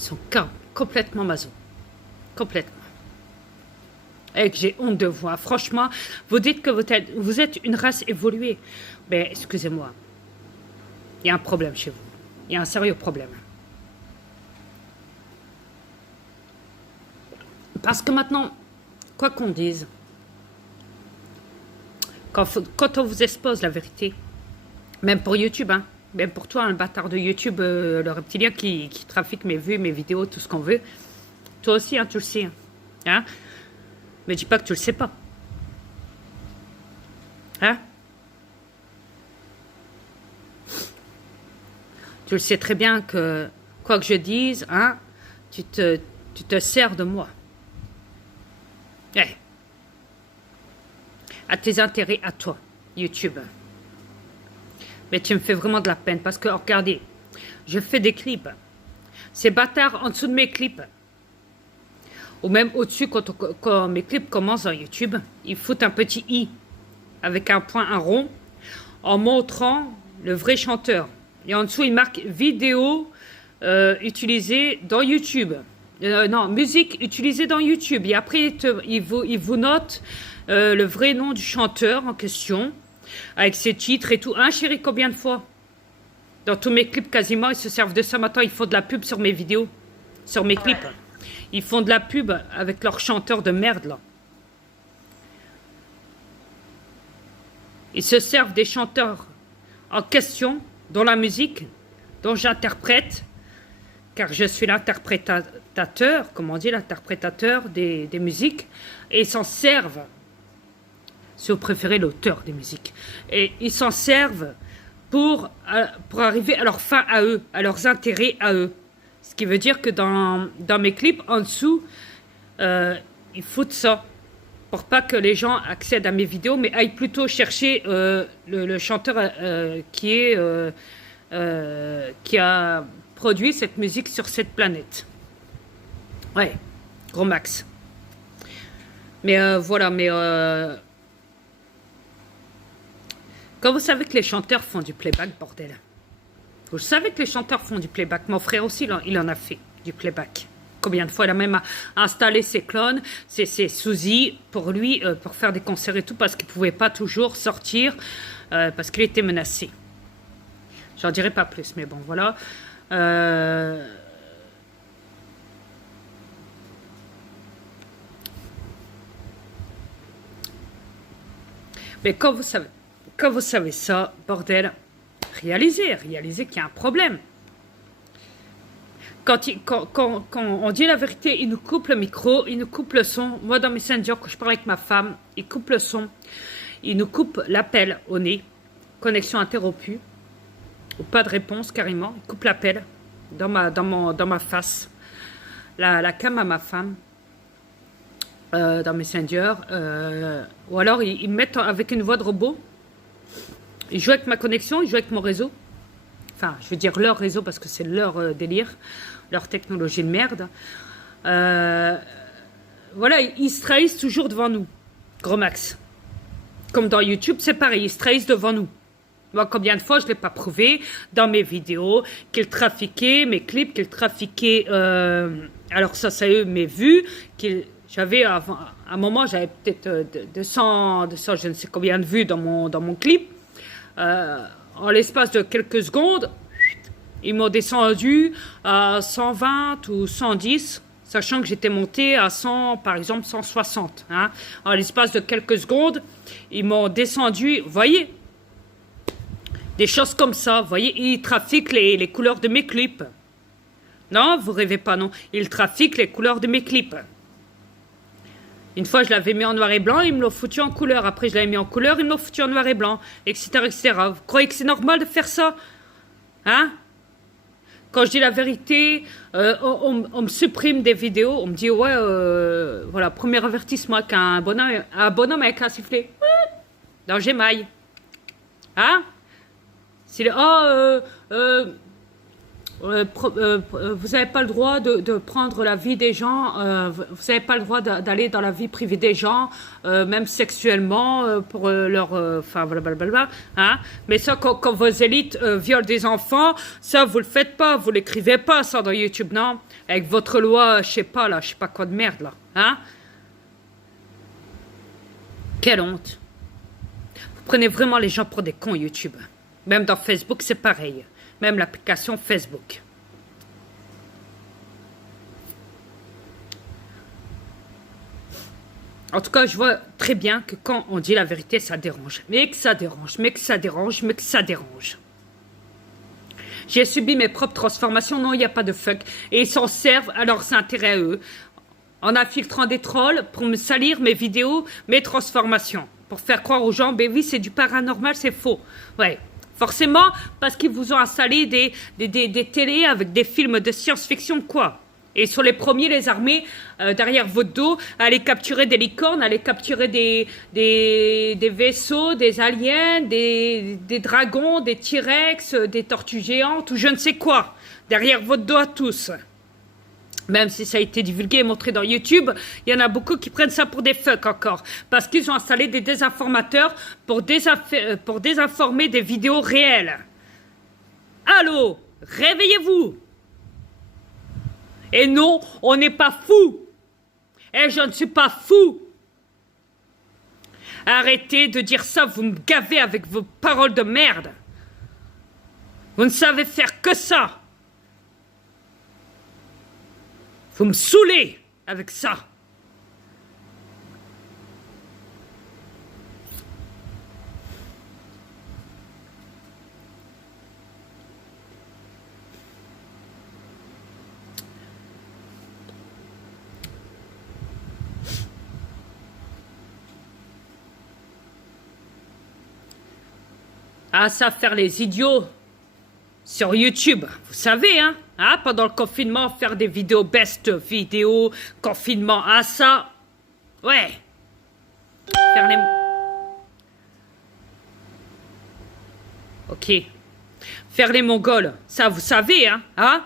Ils sont complètement maso. Complètement. Et que j'ai honte de vous. Franchement, vous dites que vous êtes une race évoluée. Mais excusez-moi. Il y a un problème chez vous. Il y a un sérieux problème. Parce que maintenant, quoi qu'on dise, quand on vous expose la vérité, même pour YouTube, hein, même pour toi, un bâtard de YouTube, le reptilien qui trafique mes vues, mes vidéos, tout ce qu'on veut, toi aussi, hein, tu le sais. Hein? Mais dis pas que tu le sais pas. Hein? Tu le sais très bien que, quoi que je dise, hein, tu te sers de moi. À tes intérêts, à toi, YouTube. Mais tu me fais vraiment de la peine parce que, regardez, je fais des clips. Ces bâtards en dessous de mes clips, ou même au-dessus, quand mes clips commencent dans YouTube, ils foutent un petit i avec un point, un rond, en montrant le vrai chanteur. Et en dessous, ils marquent vidéo utilisée dans YouTube. Non, musique utilisée dans YouTube. Et après, ils vous notent le vrai nom du chanteur en question, avec ses titres et tout. Hein, chérie, combien de fois? Dans tous mes clips, quasiment, ils se servent de ça. Maintenant, ils font de la pub sur mes vidéos, sur mes clips. Ils font de la pub avec leurs chanteurs de merde, là. Ils se servent des chanteurs en question, dans la musique, dont j'interprète, car je suis l'interprétateur, comme on dit, l'interprétateur des musiques, et ils s'en servent, si vous préférez, l'auteur des musiques. Et ils s'en servent pour arriver à leur fin à eux, à leurs intérêts à eux. Ce qui veut dire que dans mes clips, en dessous, ils foutent ça. Pour pas que les gens accèdent à mes vidéos, mais aillent plutôt chercher le chanteur qui a produit cette musique sur cette planète. Ouais, gros max. Mais voilà, mais... quand vous savez que les chanteurs font du playback, bordel. Vous savez que les chanteurs font du playback. Mon frère aussi, il en a fait du playback. Combien de fois il a même installé ses clones, ses sous-i pour lui, pour faire des concerts et tout, parce qu'il ne pouvait pas toujours sortir, parce qu'il était menacé. J'en dirai pas plus, mais bon, voilà. Mais quand vous savez ça, bordel, réalisez qu'il y a un problème. Quand on dit la vérité, il nous coupe le micro, il nous coupe le son. Moi, dans Messenger, quand je parle avec ma femme, il coupe le son. Il nous coupe l'appel au nez. Connexion interrompue. Ou pas de réponse, carrément. Il coupe l'appel dans ma face. La cam à ma femme. Dans Messenger. Ou alors, ils me mettent avec une voix de robot. Ils jouent avec ma connexion, ils jouent avec mon réseau. Enfin, je veux dire leur réseau parce que c'est leur délire, leur technologie de merde. Voilà, ils se trahissent toujours devant nous. Gros max. Comme dans YouTube, c'est pareil, ils se trahissent devant nous. Moi, combien de fois je ne l'ai pas prouvé dans mes vidéos, qu'ils trafiquaient mes clips, qu'ils trafiquaient... alors ça, eux, mes vues, j'avais à un moment, j'avais peut-être 200, je ne sais combien de vues dans mon clip. En l'espace de quelques secondes, ils m'ont descendu à 120 ou 110, sachant que j'étais monté à 100, par exemple 160. Hein. En l'espace de quelques secondes, ils m'ont descendu, vous voyez, des choses comme ça, vous voyez, ils trafiquent les couleurs de mes clips. Non, vous rêvez pas, non. Ils trafiquent les couleurs de mes clips. Une fois, je l'avais mis en noir et blanc, ils me l'ont foutu en couleur. Après, je l'avais mis en couleur, ils me l'ont foutu en noir et blanc, etc., etc. Vous croyez que c'est normal de faire ça? Hein? Quand je dis la vérité, on me supprime des vidéos, on me dit, ouais, voilà, premier avertissement qu'un bonhomme avec un sifflet. Dans Gmail. Hein? vous n'avez pas le droit de prendre la vie des gens, vous n'avez pas le droit d'aller dans la vie privée des gens, même sexuellement, pour leur... Enfin, blablabla, hein. Mais ça, quand vos élites violent des enfants, ça, vous le faites pas, vous l'écrivez pas, ça, dans YouTube, non? Avec votre loi, je sais pas, là, je sais pas quoi de merde, là, hein? Quelle honte. Vous prenez vraiment les gens pour des cons, YouTube. Même dans Facebook, c'est pareil. Même l'application Facebook. En tout cas, je vois très bien que quand on dit la vérité, ça dérange. Mais que ça dérange, mais que ça dérange, mais que ça dérange. J'ai subi mes propres transformations. Non, il n'y a pas de fuck. Et ils s'en servent à leurs intérêts à eux. En infiltrant des trolls pour me salir mes vidéos, mes transformations. Pour faire croire aux gens, ben oui, c'est du paranormal, c'est faux. Ouais. Forcément, parce qu'ils vous ont installé des télés avec des films de science-fiction, quoi. Et sur les premiers, les armées, derrière votre dos, allaient capturer des licornes, allaient capturer des vaisseaux, des aliens, des dragons, des T-Rex, des tortues géantes, ou je ne sais quoi. Derrière votre dos à tous. Même si ça a été divulgué et montré dans YouTube, il y en a beaucoup qui prennent ça pour des fucks encore. Parce qu'ils ont installé des désinformateurs pour désinformer des vidéos réelles. Allô, réveillez-vous. Et non, on n'est pas fou. Et je ne suis pas fou. Arrêtez de dire ça, vous me gavez avec vos paroles de merde. Vous ne savez faire que ça. Vous me saoulez avec ça. Ah, ça, faire les idiots sur YouTube, vous savez, hein? Ah, pendant le confinement, faire des vidéos best vidéo, confinement, ah ça, ouais. Faire les... Ok. Faire les Mongols, ça vous savez, hein? Hein?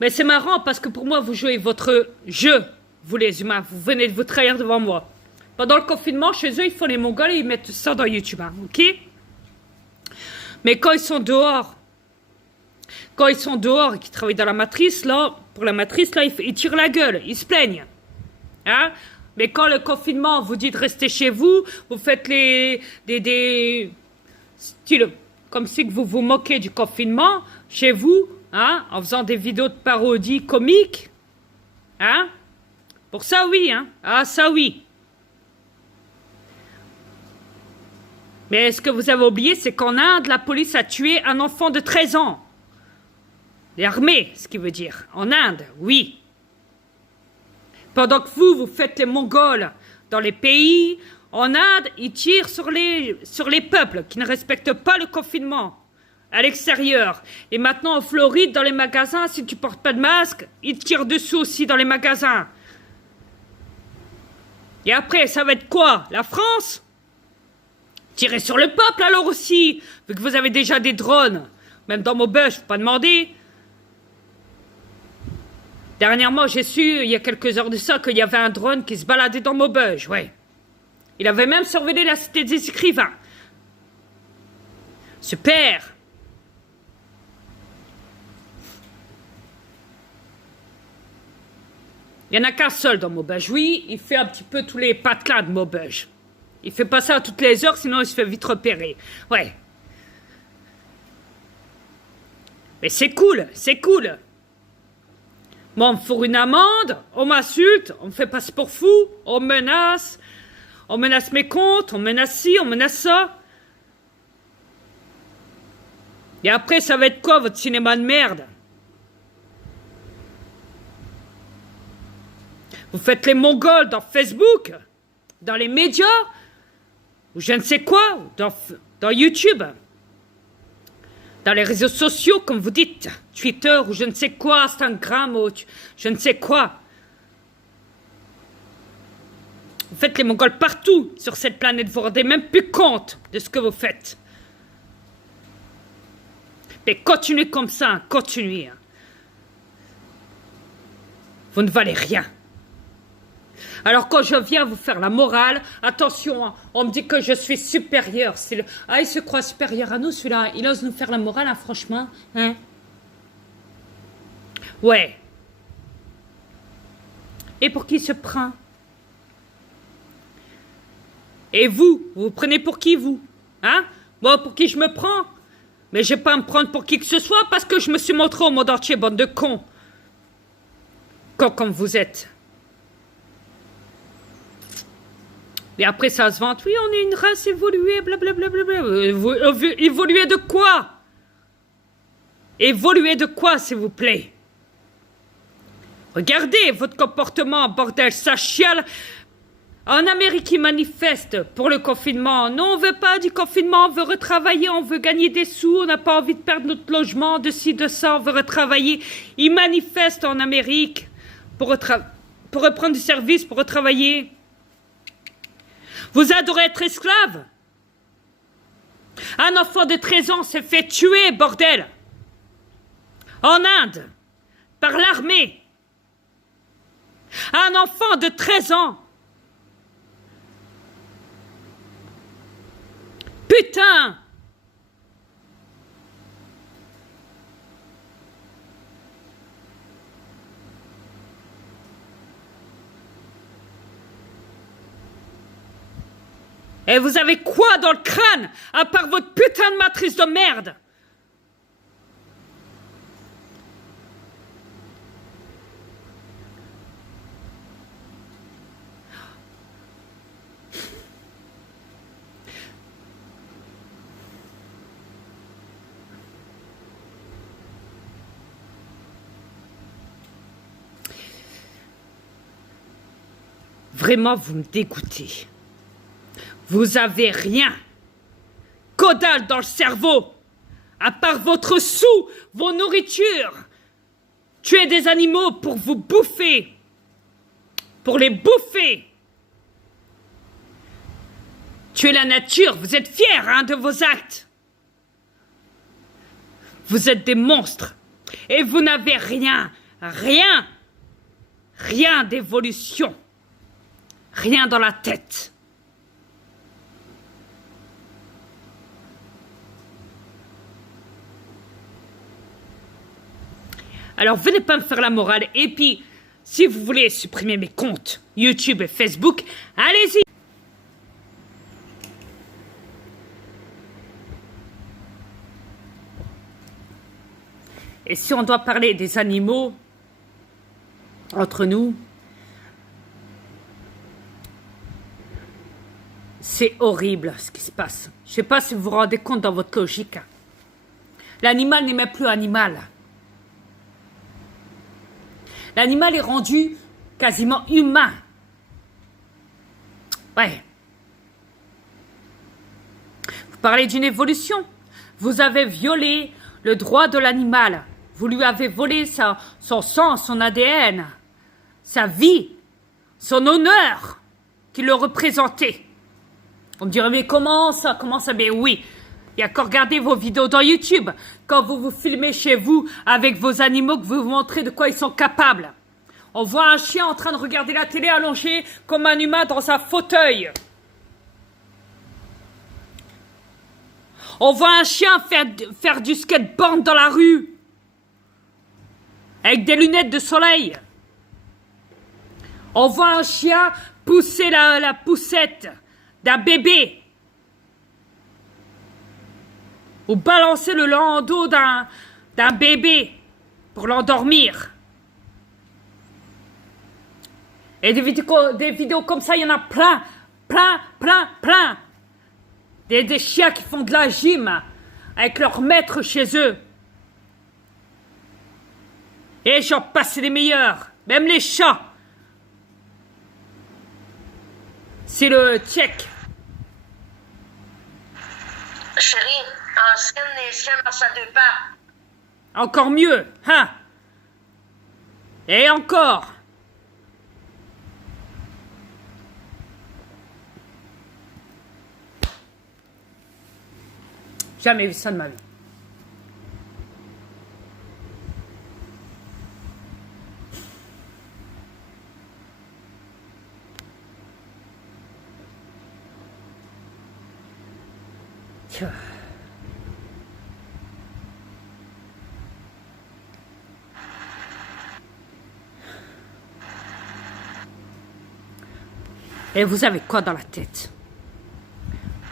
Mais c'est marrant parce que pour moi, vous jouez votre jeu, vous les humains, vous venez de vous trahir devant moi. Pendant le confinement, chez eux, ils font les Mongols et ils mettent ça dans YouTube, hein, ok? Mais quand ils sont dehors, et qu'ils travaillent dans la matrice, là, pour la matrice, là, ils tirent la gueule, ils se plaignent. Hein? Mais quand le confinement vous dit de rester chez vous, vous faites style, comme si vous vous moquez du confinement, chez vous, hein, en faisant des vidéos de parodie comiques. Hein? Pour ça, oui, hein? Ah, ça, oui. Mais ce que vous avez oublié, c'est qu'en Inde, la police a tué un enfant de 13 ans. L'armée, ce qui veut dire. En Inde, oui. Pendant que vous faites les Mongols dans les pays, en Inde, ils tirent sur les peuples qui ne respectent pas le confinement à l'extérieur. Et maintenant, en Floride, dans les magasins, si tu portes pas de masque, ils tirent dessous aussi dans les magasins. Et après, ça va être quoi? La France? Tirez sur le peuple alors aussi, vu que vous avez déjà des drones. Même dans Maubeuge, faut pas demander. Dernièrement, j'ai su, il y a quelques heures de ça, qu'il y avait un drone qui se baladait dans Maubeuge, ouais. Il avait même surveillé la cité des écrivains. Super. Il n'y en a qu'un seul dans Maubeuge. Oui, il fait un petit peu tous les patelins de Maubeuge. Il fait pas ça à toutes les heures, sinon il se fait vite repérer. Ouais. Mais c'est cool, c'est cool. Moi, on me fourre une amende, on m'insulte, on me fait passer pour fou, on menace mes comptes, on menace ci, on menace ça. Et après, ça va être quoi, votre cinéma de merde? Vous faites les Mongols dans Facebook, dans les médias, ou je ne sais quoi, dans YouTube, dans les réseaux sociaux, comme vous dites, Twitter, ou je ne sais quoi, Instagram, ou je ne sais quoi. Vous faites les Mongols partout sur cette planète, vous ne vous rendez même plus compte de ce que vous faites. Et continuez comme ça, hein, continuez. Hein. Vous ne valez rien. Alors quand je viens vous faire la morale, attention, hein, on me dit que je suis supérieur. Ah, il se croit supérieur à nous, celui-là. Il ose nous faire la morale, hein, franchement. Hein? Ouais. Et pour qui il se prend? Et vous vous prenez pour qui, vous? Hein? Moi, pour qui je me prends? Mais je vais pas me prendre pour qui que ce soit parce que je me suis montré au monde entier, bande de cons. Comme vous êtes. Et après, ça se vante. Oui, on est une race évoluée, blablabla. Évoluer de quoi? Évoluer de quoi, s'il vous plaît? Regardez votre comportement, bordel, ça chiale. En Amérique, ils manifestent pour le confinement. Non, on veut pas du confinement, on veut retravailler, on veut gagner des sous, on n'a pas envie de perdre notre logement, de ci, de ça, on veut retravailler. Ils manifestent en Amérique pour reprendre du service, pour retravailler. Vous adorez être esclave? Un enfant de 13 ans s'est fait tuer, bordel. En Inde, par l'armée. Un enfant de 13 ans. Putain! Et vous avez quoi dans le crâne, à part votre putain de matrice de merde? Vraiment, vous me dégoûtez. Vous avez rien. Que dalle dans le cerveau. À part votre sou, vos nourritures. Tuez des animaux pour vous bouffer. Pour les bouffer. Tuez la nature. Vous êtes fiers, hein, de vos actes. Vous êtes des monstres. Et vous n'avez rien. Rien. Rien d'évolution. Rien dans la tête. Alors, venez pas me faire la morale. Et puis, si vous voulez supprimer mes comptes YouTube et Facebook, allez-y. Et si on doit parler des animaux, entre nous, c'est horrible ce qui se passe. Je ne sais pas si vous vous rendez compte dans votre logique. L'animal n'est même plus animal. L'animal est rendu quasiment humain. Ouais. Vous parlez d'une évolution. Vous avez violé le droit de l'animal. Vous lui avez volé son sang, son ADN, sa vie, son honneur qui le représentait. On me dirait, mais comment ça? Ben oui. Il n'y a qu'à regarder vos vidéos dans YouTube. Quand vous vous filmez chez vous avec vos animaux, que vous vous montrez de quoi ils sont capables. On voit un chien en train de regarder la télé allongé comme un humain dans un fauteuil. On voit un chien faire du skateboard dans la rue. Avec des lunettes de soleil. On voit un chien pousser la poussette d'un bébé. Ou balancer le landau d'un bébé pour l'endormir. Et des vidéos comme ça, il y en a plein. Plein. Des chiens qui font de la gym avec leur maître chez eux. Et j'en passe les meilleurs. Même les chats. C'est le tchèque. Chérie, un chien et chien marche à deux pas. Encore mieux, hein? Et encore. Jamais vu ça de ma vie. Et vous avez quoi dans la tête?